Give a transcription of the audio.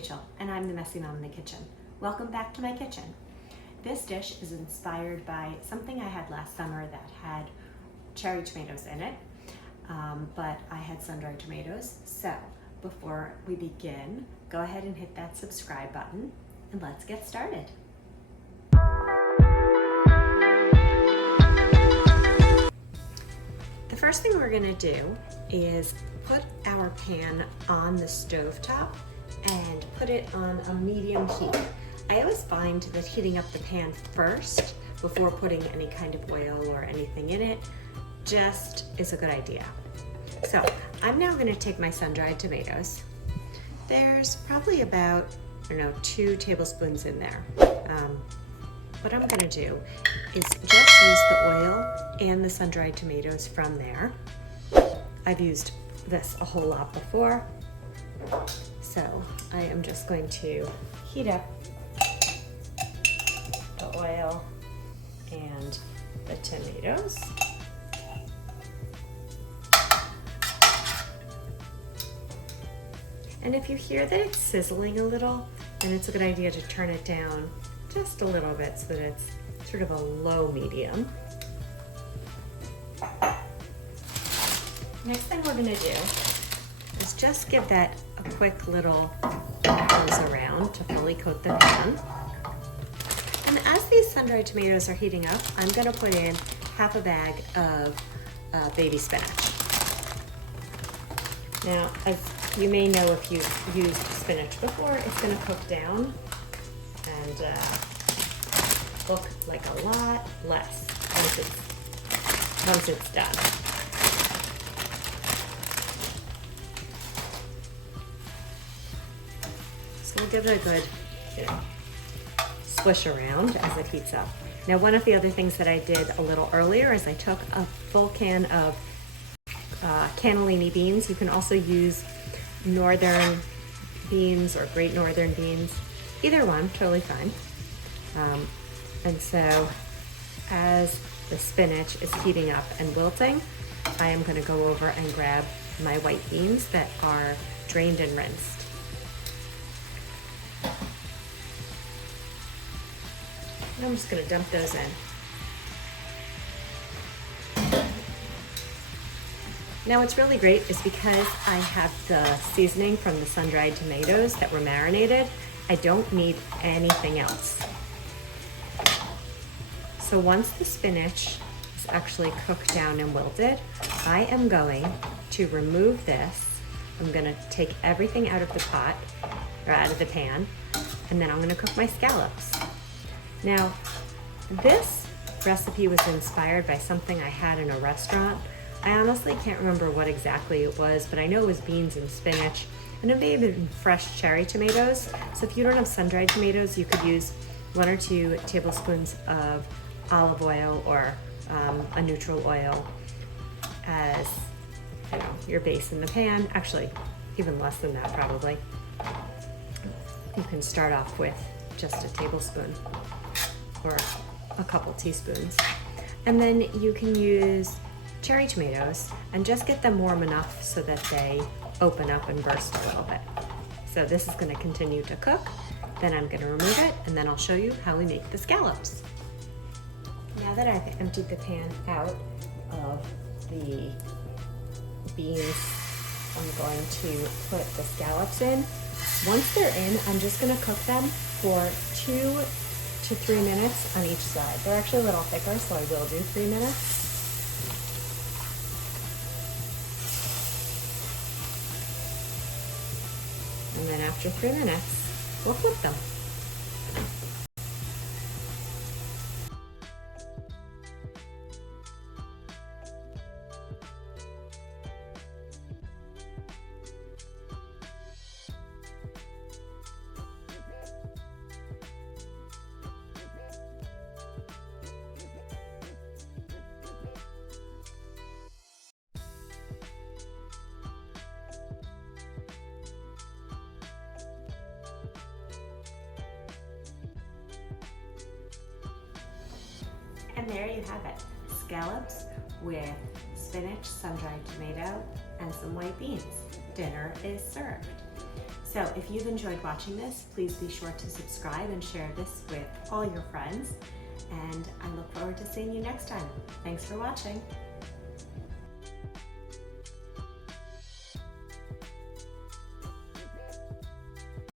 Rachel, and I'm the messy mom in the kitchen. Welcome back to my kitchen. This dish is inspired by something I had last summer that had cherry tomatoes in it, but I had sun-dried tomatoes. So before we begin, go ahead and hit that subscribe button and let's get started. The first thing we're gonna do is put our pan on the stovetop and put it on a medium heat. I always find that heating up the pan first before putting any kind of oil or anything in it just is a good idea. So I'm now gonna take my sun-dried tomatoes. There's probably about, 2 tablespoons in there. What I'm gonna do is just use the oil and the sun-dried tomatoes from there. I've used this a whole lot before, so I am just going to heat up the oil and the tomatoes. And if you hear that it's sizzling a little, then it's a good idea to turn it down just a little bit so that it's sort of a low medium. Next thing we're gonna do is just give that a quick little buzz around to fully coat the pan. And as these sun-dried tomatoes are heating up, I'm gonna put in half a bag of baby spinach. Now, as you may know if you've used spinach before, it's gonna cook down and look like a lot less once it's done. So we'll give it a good, swish around as it heats up. Now, one of the other things that I did a little earlier is I took a full can of cannellini beans. You can also use northern beans or great northern beans. Either one, totally fine. And so as the spinach is heating up and wilting, I am going to go over and grab my white beans that are drained and rinsed. And I'm just going to dump those in. Now what's really great is because I have the seasoning from the sun-dried tomatoes that were marinated, I don't need anything else. So once the spinach is actually cooked down and wilted, I am going to remove this. I'm gonna take everything out of the pot, or out of the pan, and then I'm gonna cook my scallops. Now, this recipe was inspired by something I had in a restaurant. I honestly can't remember what exactly it was, but I know it was beans and spinach, and it may have been fresh cherry tomatoes. So if you don't have sun-dried tomatoes, you could use 1 or 2 tablespoons of olive oil or a neutral oil as your base in the pan. Actually, even less than that probably. You can start off with just a tablespoon or a couple teaspoons. And then you can use cherry tomatoes and just get them warm enough so that they open up and burst a little bit. So this is going to continue to cook. Then I'm going to remove it, and then I'll show you how we make the scallops. Now that I've emptied the pan out of the beans, I'm going to put the scallops in. Once they're in, I'm just going to cook them for 2 to 3 minutes on each side. They're actually a little thicker, so I will do 3 minutes. And then after 3 minutes, we'll flip them. And there you have it, scallops with spinach, sun-dried tomato, and some white beans. Dinner is served. So if you've enjoyed watching this, please be sure to subscribe and share this with all your friends. And I look forward to seeing you next time. Thanks for watching.